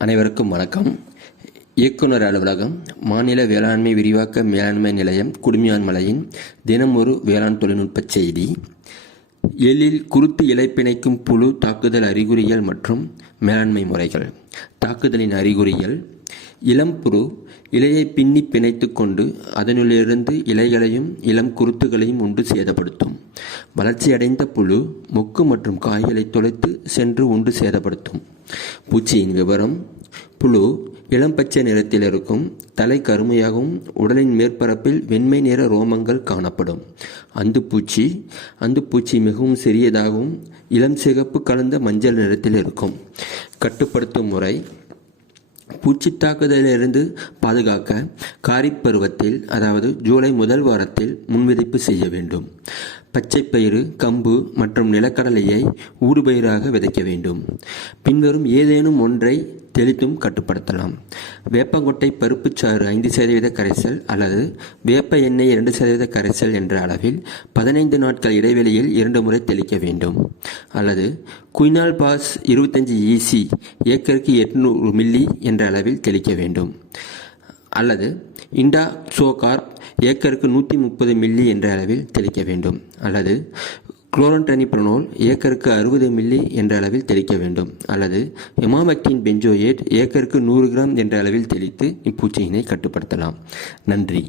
அனைவருக்கும் வணக்கம். இயக்குனர் அலுவலகம், மாநில வேளாண்மை விரிவாக்க மேலாண்மை நிலையம், குடுமியான்மலையின் தினம் ஒரு வேளாண் தொழில்நுட்ப செய்தி. எள்ளில் குருத்து இலை பிணைக்கும் புழு தாக்குதல் அறிகுறிகள் மற்றும் மேலாண்மை முறைகள். தாக்குதலின் அறிகுறிகள்: இளம் புழு இலையை பின்னி பிணைத்து கொண்டு அதனுள்ளிருந்து இலைகளையும் இளம் குருத்துகளையும் உண்டு சேதப்படுத்தும். வளர்ச்சியடைந்த புழு மொக்கு மற்றும் காய்களை தொலைத்து சென்று உண்டு சேதப்படுத்தும். பூச்சியின் விவரம்: புழு இளம் பச்சை நிறத்தில் இருக்கும். தலை கருமையாகவும் உடலின் மேற்பரப்பில் வெண்மை நிற ரோமங்கள் காணப்படும். அந்துப்பூச்சி மிகவும் சிறியதாகவும் இளம் சிகப்பு கலந்த மஞ்சள் நிறத்தில் இருக்கும். கட்டுப்படுத்தும் முறை: பூச்சி தாக்குதலிலிருந்து பாதுகாக்க காரிப் பருவத்தில், அதாவது ஜூலை முதல் வாரத்தில் முன்விதைப்பு செய்ய வேண்டும். பச்சைப்பயிறு, கம்பு மற்றும் நிலக்கடலையை ஊடுபயிராக விதைக்க வேண்டும். பின்வரும் ஏதேனும் ஒன்றை தெளித்தும் கட்டுப்படுத்தலாம். வேப்பங்கொட்டை பருப்புச்சாறு 5% கரைசல் அல்லது வேப்ப எண்ணெய் 2% கரைசல் என்ற அளவில் 15 நாட்கள் இடைவெளியில் 2 முறை தெளிக்க வேண்டும். அல்லது குயினால் பாஸ் 25 EC ஏக்கருக்கு 800 மில்லி என்ற அளவில் தெளிக்க வேண்டும். அல்லது இண்டாசோகார்ப் ஏக்கருக்கு 130 மில்லி என்ற அளவில் தெளிக்க வேண்டும். அல்லது குளோரன்ட்ரனிப்ரோனோல் ஏக்கருக்கு 60 மில்லி என்ற அளவில் தெளிக்க வேண்டும். அல்லது எமாமெக்டின் பென்சோயேட் ஏக்கருக்கு 100 கிராம் என்ற அளவில் தெளித்து இப்பூச்சியினை கட்டுப்படுத்தலாம். நன்றி.